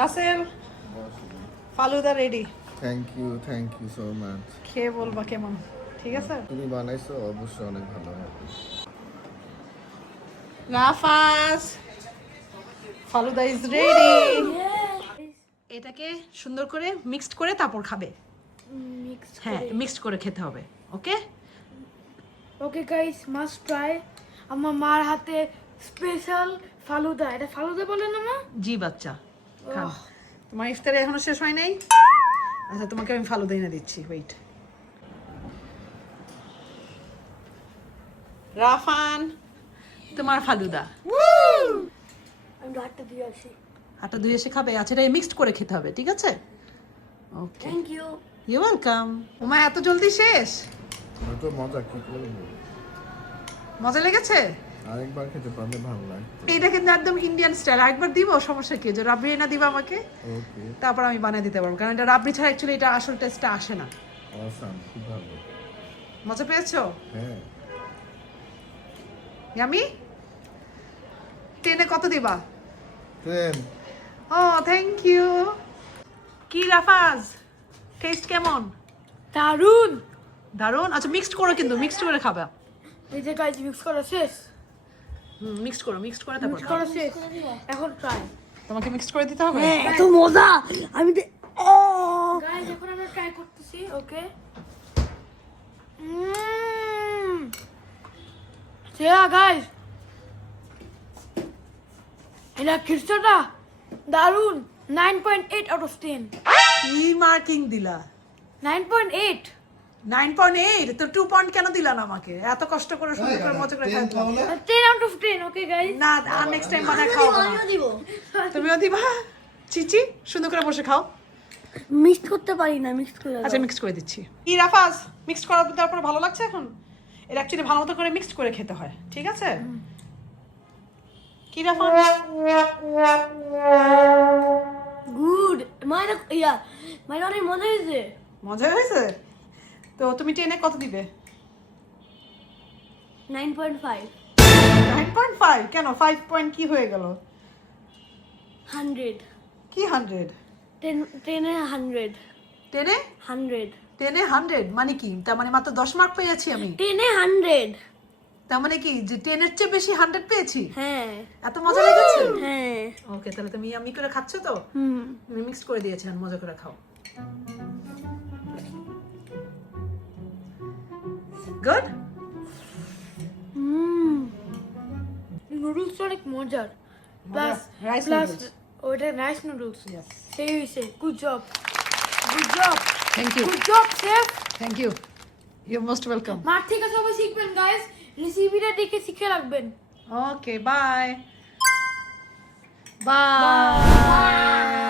Rasel, falooda ready. Thank you so much. খেয়ে বলবা কেমন, ঠিক আছে? তুমি বানাইছো অবশ্যই অনেক ভালো হবে। Rafaz, falooda is ready. এটাকে সুন্দর করে মিক্সড করে তারপর খাবে। হ্যাঁ, মিক্সড করে খেতে হবে। ওকে ওকে গাইস, মাস্ট ট্রাই। আমার মার হাতে স্পেশাল ফালুদা। এটা ফালুদা বলে না মা? জি বাচ্চা, খাও। তোমার ইফতারে এখনো শেষ হয় নাই? আচ্ছা, তোমাকে আমি ফালুদা এনে দিচ্ছি, ওয়েট। রাফান, তোমার ফালুদা। আমি হাতটা দিয়ে আসি। হাতটা ধুয়ে এসে খাবে? আচ্ছা, এটা মিক্সড করে খেতে হবে, ঠিক আছে? Okay, thank you. You welcome. ওমা, এত জলদি শেষ? তো মজা কি করবো, মজা লেগেছে? আরেকবার খেতে পারলে ভালো লাগতো। এটা কিন্তু একদম ইন্ডিয়ান স্টাইল। আরেকবার দিব, সমস্যা কি? যে রাবড়ি না দিবা আমাকে, ওকে, তারপর আমি বানিয়ে দিতে পারবো, কারণ এটা রাবড়ি ছাড়া অ্যাকচুয়ালি এটা আসল টেস্টটা আসে না। অসাম, খুব ভালো। মজা পেয়েছো? হ্যাঁ, ইয়ামি। 10-এ কত দিবা? 10। ও, থ্যাংক ইউ। কি রাফাজ, টেস্ট কেমন? দারুন। দারুন। আচ্ছা, মিক্সড করো, কিন্তু মিক্সড করে খাবা। এই যে গাইস, মিক্স করা শেষ। মিক্সড করো, মিক্সড করে তারপর মিক্স খাও। করা শেষ, এখন ট্রাই। তোমাকে মিক্সড করে দিতে হবে? এত মজা। আমি গাইস, এখন আমরা ট্রাই করতেছি। ওকে, সেরা গাইস। এটা খিরসাটা দারুন। 9.8 আউট অফ 10। কি মার্কিং দিলা? 9.8। 9.8? তো 2 পয়েন্ট কেন দিলা না আমাকে? এত কষ্ট করে সুন্দর করে মজা করে খাই। 10 আউট অফ 10। ওকে গাইস, না, আর নেক্সট টাইম বানায় খাও না। তুমিও দিবা? চিচি, সুন্দর করে বসে খাও। মিক্স করতে পারি না, মিক্স করে আচ্ছা, মিক্স করে দিচ্ছি। কি রাফাজ, মিক্স করার তারপর ভালো লাগছে এখন? এটা অ্যাকচুয়ালি ভালো মতো করে মিক্স করে খেতে হয়, ঠিক আছে? কি রাফাজ? গুড। মাইরা ইয়া, মাইরা অনেক মজা হয়েছে। মজা হয়েছে? তো তুমি 10-এ কত দিবে? 9.5। 9.5? কেন 5 পয়েন্ট কি হয়ে গেল? 100। কি 100? 10 এ 100। 10-এ 100। 10-এ 100 মানে কি? তার মানে মাত্র 10 মার্ক পেয়েছি আমি। 10 এ 100। তার মানে কি যে 10-এর চেয়ে বেশি 100 পেয়েছি? হ্যাঁ এত মজা লেগেছে? হ্যাঁ। ওকে, তাহলে তুমি আমি করে খাচ্ছ তো? আমি মিক্স করে দিয়েছি, আর মজা করে খাও। গুড। নুডলস অনেক মজার। Plus rice plus noodles. ওটা রাইস নুডলস। Yes. সেই হয়েছে। Good job, good job, thank you, good job chef. Thank you, you most welcome. মার থেকে সবাই শিখবেন গাইস, রেসিপিটা দেখে শিখে রাখবেন। Okay, bye by.